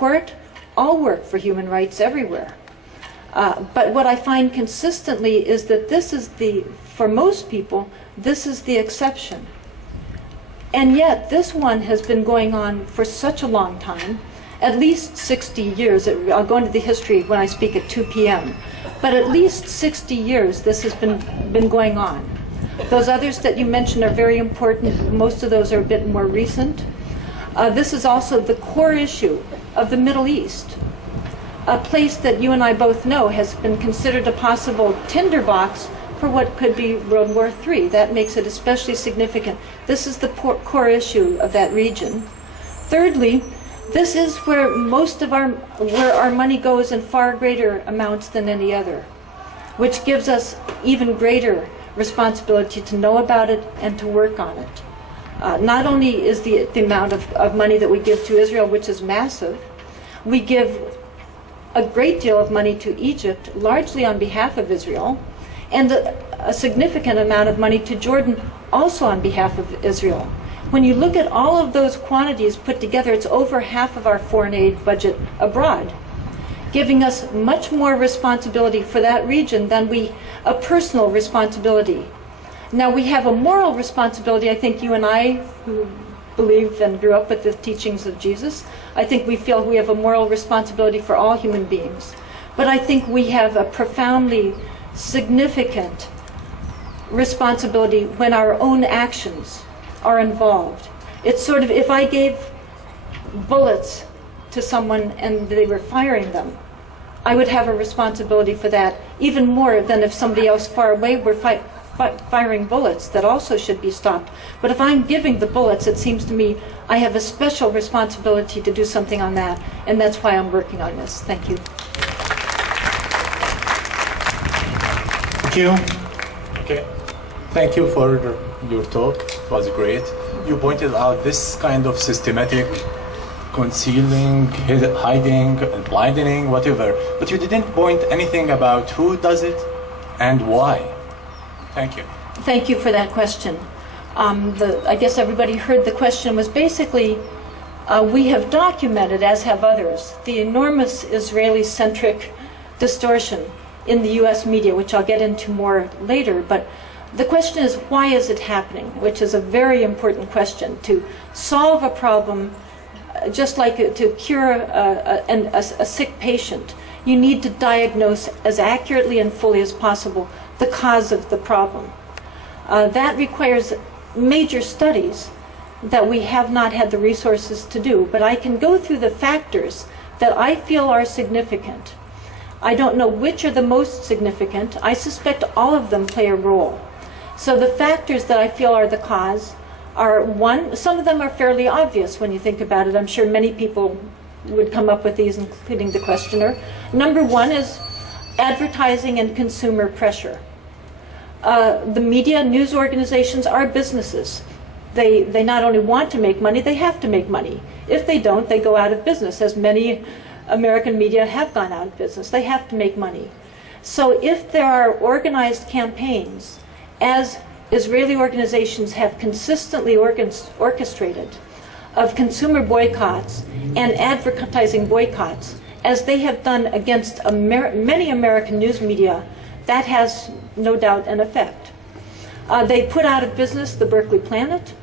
court, all work for human rights everywhere. But what I find consistently is that this is for most people, this is the exception. And yet this one has been going on for such a long time, at least 60 years. I'll go into the history when I speak at 2 p.m. But at least 60 years this has been going on. Those others that you mentioned are very important. Most of those are a bit more recent. This is also the core issue of the Middle East, a place that you and I both know has been considered a possible tinderbox for what could be World War III. That makes it especially significant. This is the core issue of that region. Thirdly, this is where most of where our money goes in far greater amounts than any other, which gives us even greater responsibility to know about it and to work on it. Not only is the amount of money that we give to Israel, which is massive, we give a great deal of money to Egypt, largely on behalf of Israel, and a significant amount of money to Jordan, also on behalf of Israel. When you look at all of those quantities put together, it's over half of our foreign aid budget abroad, giving us much more responsibility for that region than a personal responsibility. Now we have a moral responsibility. I think you and I, who believe and grew up with the teachings of Jesus, I think we feel we have a moral responsibility for all human beings. But I think we have a profoundly significant responsibility when our own actions are involved. It's sort of, if I gave bullets to someone and they were firing them, I would have a responsibility for that, even more than if somebody else far away were firing bullets that also should be stopped. But if I'm giving the bullets, it seems to me I have a special responsibility to do something on that, and that's why I'm working on this. Thank you. Thank you. Okay. Thank you for your talk. It was great. You pointed out this kind of systematic concealing, hiding, blinding, whatever. But you didn't point anything about who does it and why. Thank you. Thank you for that question. I guess everybody heard the question was basically, we have documented, as have others, the enormous Israeli-centric distortion in the U.S. media, which I'll get into more later. But the question is, why is it happening? Which is a very important question. To solve a problem, just like to cure a sick patient, you need to diagnose as accurately and fully as possible the cause of the problem. That requires major studies that we have not had the resources to do, but I can go through the factors that I feel are significant. I don't know which are the most significant. I suspect all of them play a role. So the factors that I feel are the cause are, one, some of them are fairly obvious when you think about it. I'm sure many people would come up with these, including the questioner. Number one is advertising and consumer pressure. The media, news organizations are businesses. They not only want to make money, they have to make money. If they don't, they go out of business, as many American media have gone out of business. They have to make money. So if there are organized campaigns, as Israeli organizations have consistently orchestrated, of consumer boycotts and advertising boycotts, as they have done against many American news media, that has no doubt an effect. They put out of business the Berkeley Planet,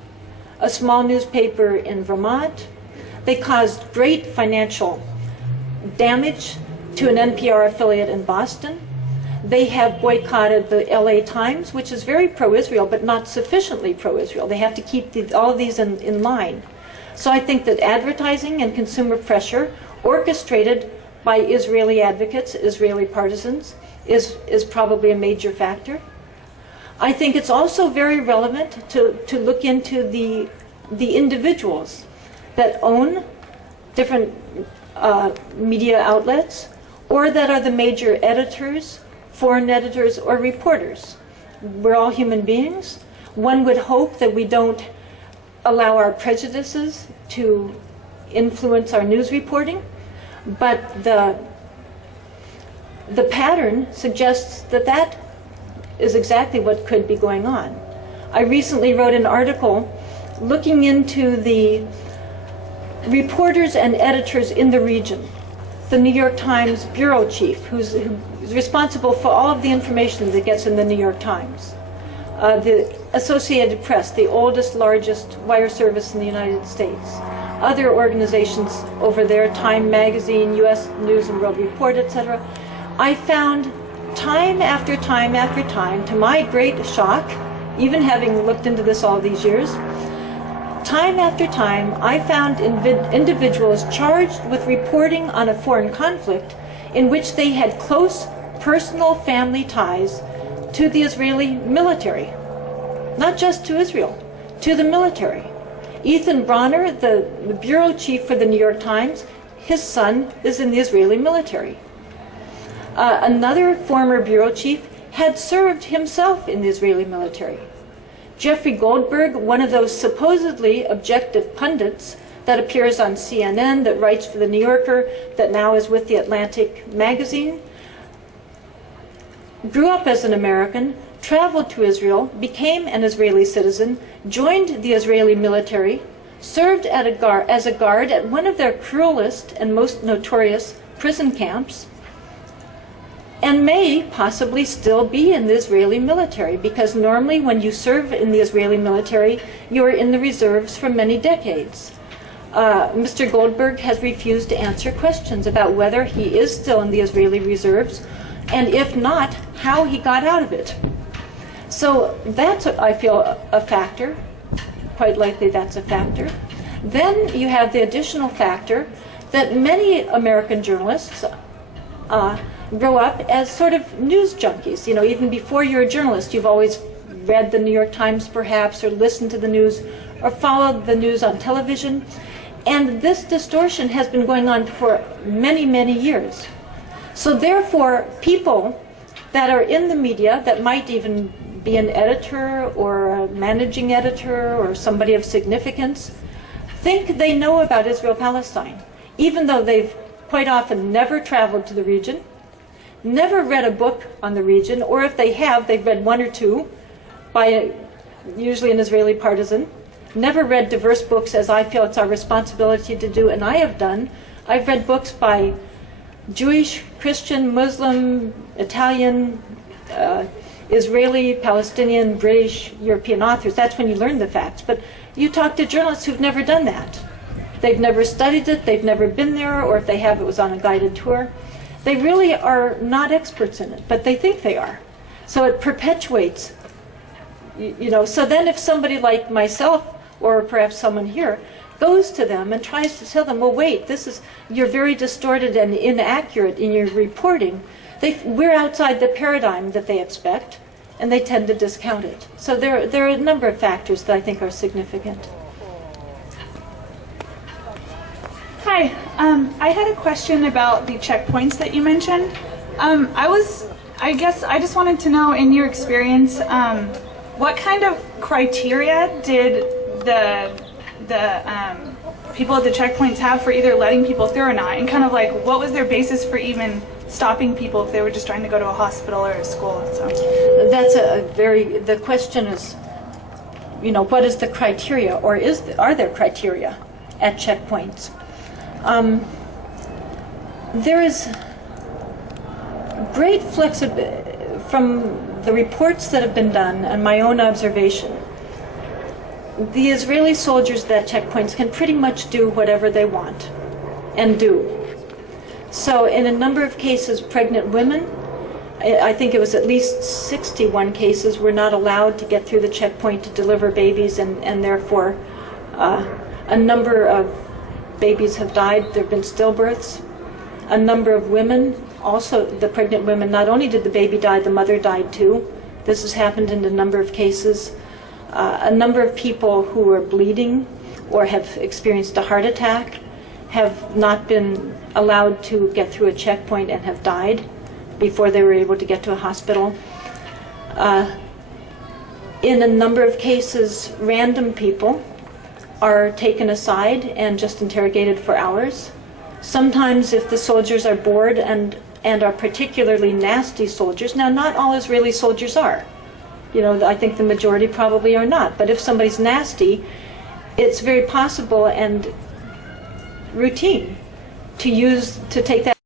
a small newspaper in Vermont. They caused great financial damage to an NPR affiliate in Boston. They have boycotted the LA Times, which is very pro-Israel, but not sufficiently pro-Israel. They have to keep all of these in line. So I think that advertising and consumer pressure, orchestrated by Israeli advocates, Israeli partisans, is probably a major factor. I think it's also very relevant to look into the individuals that own different media outlets, or that are the major editors, foreign editors, or reporters. We're all human beings. One would hope that we don't allow our prejudices to influence our news reporting, but the pattern suggests that that is exactly what could be going on. I recently wrote an article looking into the reporters and editors in the region. The New York Times bureau chief, who's responsible for all of the information that gets in the New York Times. The Associated Press, the oldest, largest wire service in the United States. Other organizations over there, Time Magazine, U.S. News and World Report, etc. I found time after time after time, to my great shock, even having looked into this all these years, time after time, I found individuals charged with reporting on a foreign conflict in which they had close personal family ties to the Israeli military. Not just to Israel, to the military. Ethan Bronner, the bureau chief for the New York Times, his son is in the Israeli military. Another former bureau chief had served himself in the Israeli military. Jeffrey Goldberg, one of those supposedly objective pundits that appears on CNN, that writes for the New Yorker, that now is with the Atlantic magazine, grew up as an American, traveled to Israel, became an Israeli citizen, joined the Israeli military, served as a guard at one of their cruelest and most notorious prison camps, and may possibly still be in the Israeli military, because normally when you serve in the Israeli military, you are in the reserves for many decades. Mr. Goldberg has refused to answer questions about whether he is still in the Israeli reserves, and if not, how he got out of it. So that's, I feel, a factor. Quite likely that's a factor. Then you have the additional factor that many American journalists grow up as sort of news junkies. You know, even before you're a journalist, you've always read the New York Times perhaps, or listened to the news, or followed the news on television. And this distortion has been going on for many, many years. So therefore, people that are in the media, that might even be an editor or a managing editor or somebody of significance, think they know about Israel-Palestine, even though they've quite often never traveled to the region, never read a book on the region, or if they have, they've read one or two by usually an Israeli partisan, never read diverse books as I feel it's our responsibility to do, and I have done. I've read books by Jewish, Christian, Muslim, Italian, Israeli, Palestinian, British, European authors. That's when you learn the facts. But you talk to journalists who've never done that. They've never studied it, they've never been there, or if they have, it was on a guided tour. They really are not experts in it, but they think they are. So it perpetuates, you know. So then if somebody like myself, or perhaps someone here, goes to them and tries to tell them, well, wait, you're very distorted and inaccurate in your reporting, we're outside the paradigm that they expect, and they tend to discount it. So there are a number of factors that I think are significant. Hi, I had a question about the checkpoints that you mentioned. I guess I just wanted to know, in your experience, what kind of criteria did the people at the checkpoints have for either letting people through or not, and kind of like what was their basis for even stopping people if they were just trying to go to a hospital or a school? So that's the question is, you know, what is the criteria, or are there criteria at checkpoints? There is great flexibility from the reports that have been done and my own observation. The Israeli soldiers at checkpoints can pretty much do whatever they want and do. So in a number of cases, pregnant women, I think it was at least 61 cases, were not allowed to get through the checkpoint to deliver babies, and therefore a number of babies have died. There have been stillbirths. A number of women, also the pregnant women, not only did the baby die, the mother died too. This has happened in a number of cases. A number of people who were bleeding or have experienced a heart attack have not been allowed to get through a checkpoint and have died before they were able to get to a hospital. In a number of cases, random people are taken aside and just interrogated for hours. Sometimes if the soldiers are bored and are particularly nasty soldiers, now not all Israeli soldiers are. You know, I think the majority probably are not. But if somebody's nasty, it's very possible, and routine to take that